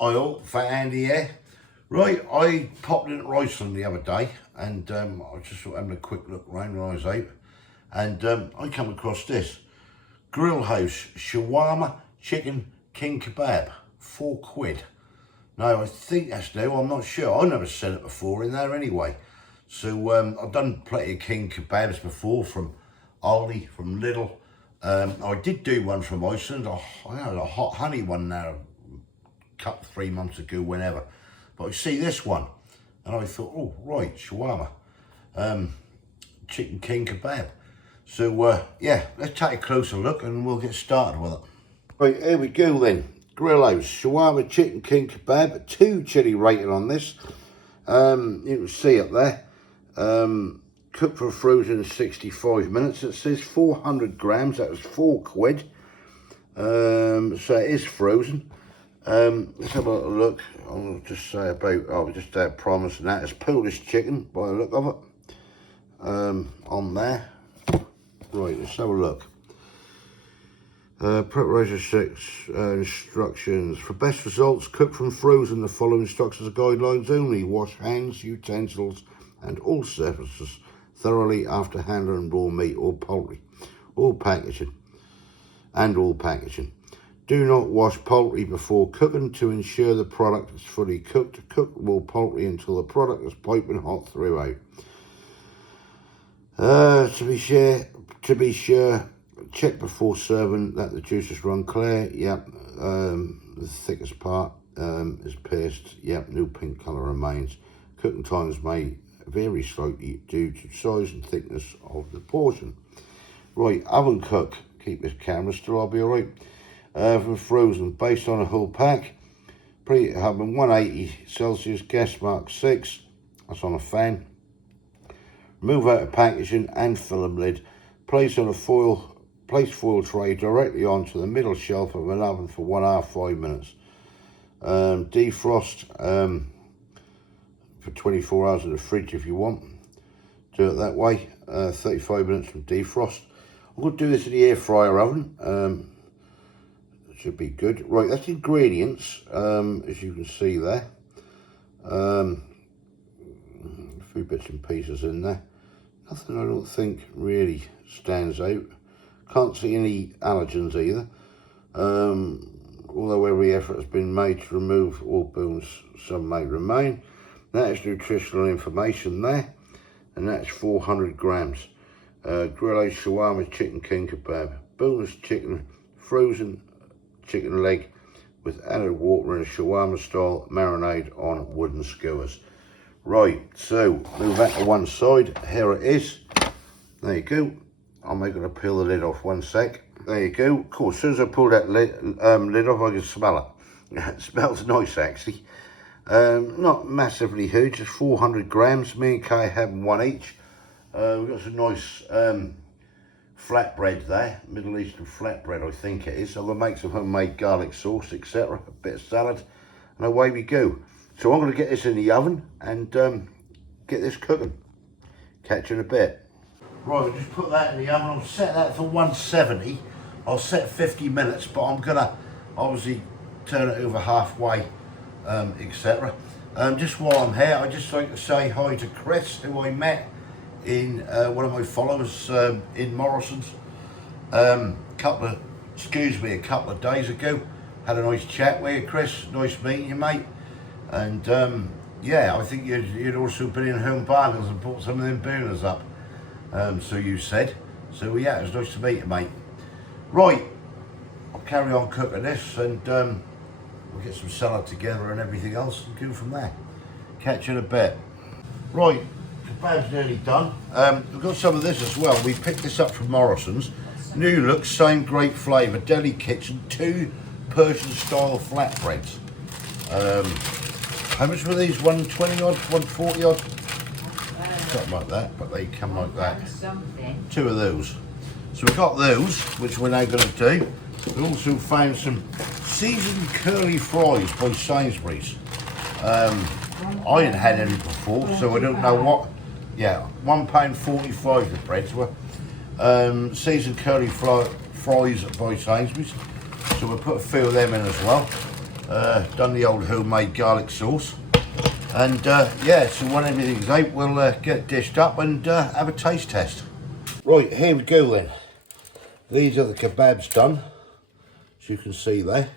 Oil for Andy here. Right, I popped into Iceland the other day and I was just sort of having a quick look around when I was out, and I come across this grill house Shawarma Chicken King Kebab, £4. Now I think that's new, I'm not sure. I've never seen it before in there anyway. So I've done plenty of King Kebabs before from Aldi, from Lidl. I did do one from Iceland. I had a hot honey one now, cut 3 months ago, whenever. But I see this one, and I thought, oh, right, shawarma, chicken king kebab. So, yeah, let's take a closer look and we'll get started with it. Right, here we go then. Grill house, shawarma chicken king kebab, 2 chili rating on this. You can see it there. Cooked for frozen in 65 minutes. It says 400 grams, that was £4. So it is frozen. Let's have a little look. I'll just say about, just promising that it's Polish chicken by the look of it. On there. Right, let's have a look. Preparation 6 instructions. For best results, cook from frozen. The following instructions are guidelines only. Wash hands, utensils, and all surfaces thoroughly after handling raw meat or poultry. All packaging. Do not wash poultry before cooking to ensure the product is fully cooked. Cook raw poultry until the product is piping hot throughout. To be sure, check before serving that the juices run clear. Yep. The thickest part is pierced. Yep. No pink colour remains. Cooking times may vary slightly due to size and thickness of the portion. Right, oven cook. Keep this camera still, I'll be alright. For frozen, based on a whole pack, preheat oven 180 Celsius, gas mark 6, that's on a fan. Remove out of packaging and film lid. Place foil tray directly onto the middle shelf of an oven for 1 hour 5 minutes. Defrost for 24 hours in the fridge if you want. Do it that way. 35 minutes from defrost. I'm going to do this in the air fryer oven. Should be good. Right, that's ingredients, as you can see there. A few bits and pieces in there. Nothing I don't think really stands out. Can't see any allergens either. Although every effort has been made to remove all bones, some may remain. That is nutritional information there. And that's 400 grams. Grill house shawarma chicken king kebab. Boneless chicken, frozen chicken leg with added water and a shawarma style marinade on wooden skewers. Right, so move that to one side. Here it is. There you go. I'm going to peel the lid off 1 sec. There you go. Of course, as soon as I pull that lid off, I can smell it. It smells nice actually. Not massively huge, just 400 grams. Me and Kay having one each. We've got some nice flatbread there, Middle Eastern flatbread I think it is. I'm going to make some homemade garlic sauce, etc. A bit of salad, and away we go. So I'm going to get this in the oven and get this cooking. Catch you in a bit. Right, I'll just put that in the oven. I'll set that for 170. I'll set 50 minutes, but I'm going to obviously turn it over halfway, etc. Just while I'm here, I'd just like to say hi to Chris, who I met in one of my followers in Morrison's a couple of days ago. Had a nice chat with you, Chris. Nice meeting you, mate. And yeah, I think you'd also been in Home Bargains and bought some of them booners up, so you said. So yeah, it was nice to meet you, mate. Right, I'll carry on cooking this and we'll get some salad together and everything else and go from there. Catch you in a bit. Right, kebab's nearly done. We've got some of this as well. We picked this up from Morrison's. New look, same great flavour. Deli Kitchen, 2 Persian style flatbreads. How much were these? 120 odd, 140 odd? Something like that, but they come like that. 2 of those. So we've got those, which we're now going to do. We also found some seasoned curly fries by Sainsbury's. I hadn't had any before, so I don't know what. Yeah, £1.45 the breads were. Seasoned curly fries by Sainsbury's. So we'll put a few of them in as well. Done the old homemade garlic sauce. And yeah, so when everything's out, we'll get it dished up and have a taste test. Right, here we go then. These are the kebabs done, as you can see there.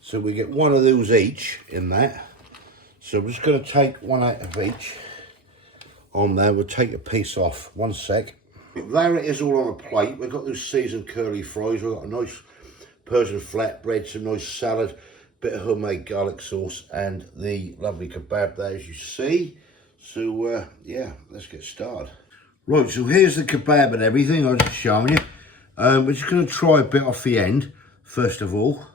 So we get one of those each in that. So we're just going to take one out of each on there. We'll take a piece off. 1 sec. There it is all on a plate. We've got those seasoned curly fries. We've got a nice Persian flatbread, some nice salad, bit of homemade garlic sauce, and the lovely kebab there, as you see. So yeah, let's get started. Right, so here's the kebab and everything I was just showing you. We're just going to try a bit off the end first of all,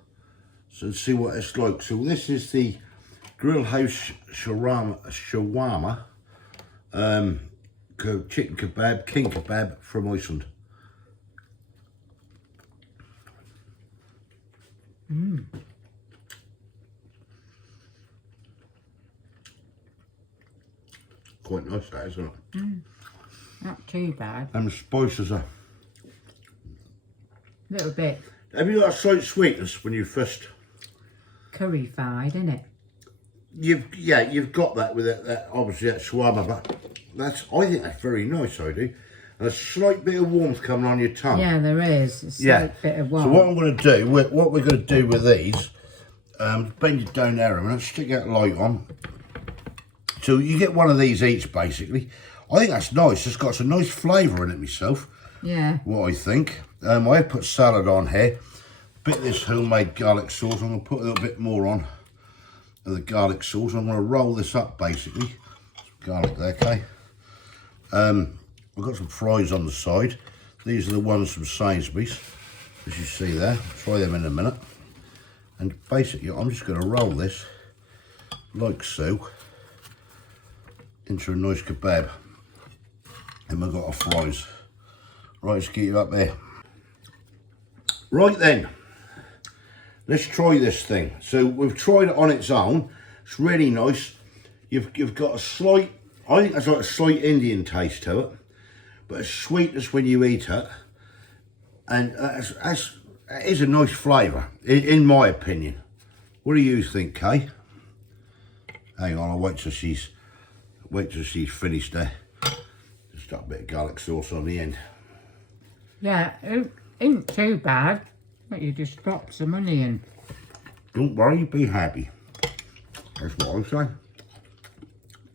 so see what it's like. So this is the Grill House Shawarma Chicken Kebab King Kebab from Iceland. Quite nice that, isn't it? Not too bad. And the spices are... Little bit Have you got a slight sweetness when you first... curry-fied, isn't it? You've got that with that obviously that shawarma, but I think that's very nice, I do. And a slight bit of warmth coming on your tongue. Yeah, there is. A slight bit of warmth. So what I'm going to do, what we're going to do with these, bend it down there a minute, stick that light on. So you get one of these each, basically. I think that's nice. It's got some nice flavour in it myself. Yeah. What I think. I have put salad on here. Bit of this homemade garlic sauce. I'm going to put a little bit more on of the garlic sauce. I'm going to roll this up, basically. Garlic there, okay. I've got some fries on the side. These are the ones from Sainsbury's, as you see there. I'll try them in a minute. And basically, I'm just going to roll this, like so, into a nice kebab. And we've got our fries. Right, let's get you up there. Right then, let's try this thing. So we've tried it on its own. It's really nice. You've got a slight, I think that's like a slight Indian taste to it, but it's sweetness when you eat it, and that is a nice flavour, in my opinion. What do you think, Kay? Hang on, I'll wait till she's finished there. Just got a bit of garlic sauce on the end. Yeah, it ain't too bad, but you just drop some onion. Don't worry, be happy. That's what I'm saying.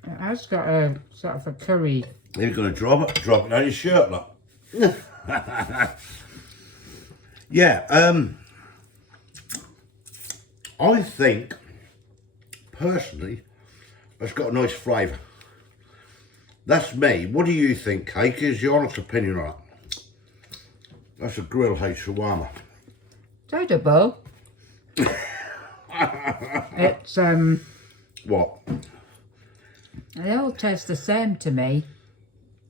It has got a sort of a curry. You're going to drop it down your shirt, look. Yeah, I think, personally, it's got a nice flavour. That's me. What do you think, Kate? Is your honest opinion on it? That's a Grill House shawarma. Edible. It's What? they all taste the same to me.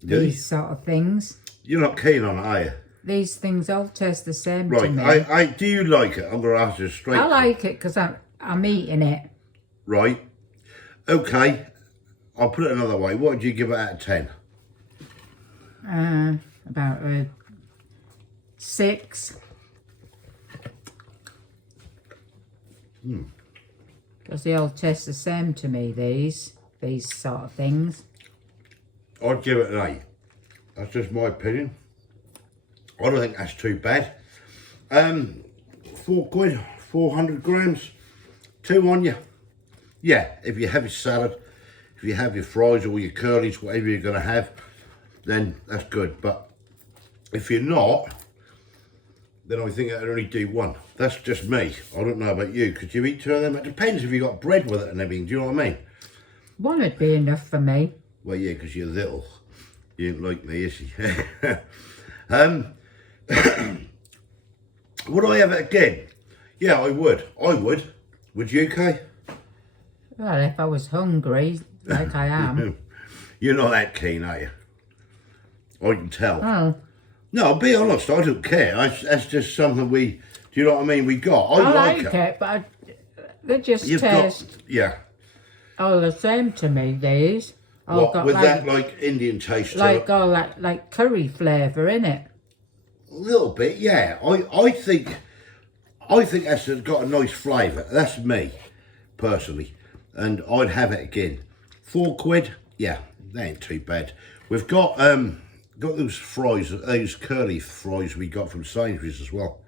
Do These sort of things. You're not keen on it, are you? These things all taste the same to me. Right, do you like it? I'm going to ask you straight. I like it because I'm eating it. Right. Okay. I'll put it another way. What would you give it out of 10? About a 6. Because they all taste the same to me, these sort of things. I'd give it an 8. That's just my opinion. I don't think that's too bad. £4, 400 grams, 2 on you. Yeah, if you have your salad, if you have your fries or your curlies, whatever you're going to have, then that's good. But if you're not, then I think I'd only do 1. That's just me. I don't know about you. Could you eat 2 of them? It depends if you got bread with it and everything. Do you know what I mean? 1 would be enough for me. Well, yeah, because you're little. You ain't like me, is she? Would I have it again? Yeah, I would. Would you, Kay? Well, if I was hungry, like I am. You're not that keen, are you? I can tell. Oh. No, I'll be honest, I don't care. That's just something do you know what I mean, we got. I like it, but they just taste all the same to me, these. What, with that like Indian taste like to it? all that like curry flavour in it. A little bit, yeah. I think I think that's got a nice flavour. That's me, personally. And I'd have it again. £4, yeah, that ain't too bad. We've got those fries, those curly fries we got from Sainsbury's as well.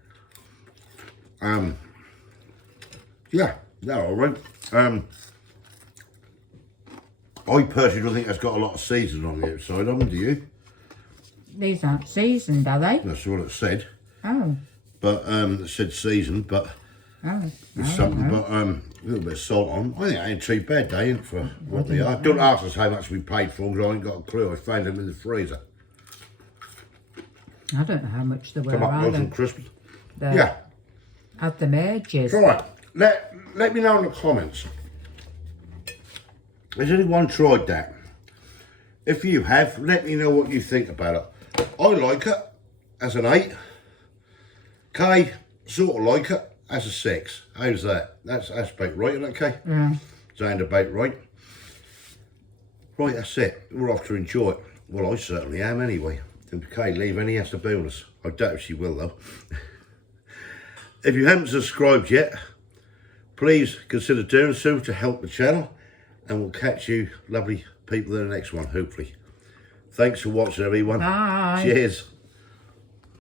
Yeah, they're alright. I personally don't think that's got a lot of seasoning on the outside of them, do you? These aren't seasoned, are they? That's what it said. Oh. But it said seasoned, but with something, but a little bit of salt on. I think it ain't too bad, they ain't, for what they are. Don't ask us how much we paid for them, because I ain't got a clue. I found them in the freezer. I don't know how much they were. Come up nice and crispy. Yeah. At the edges. Right. Let me know in the comments. Has anyone tried that? If you have, let me know what you think about it. I like it as an 8. Kay, sort of like it as a 6. How's that? That's about right, isn't it, Kay? Yeah. Sound about right. Right, that's it. We're off to enjoy it. Well, I certainly am anyway. And Kay, leave any as a bonus. I doubt if she will though. If you haven't subscribed yet, please consider doing so to help the channel. And we'll catch you lovely people in the next one, hopefully. Thanks for watching, everyone. Bye. Cheers.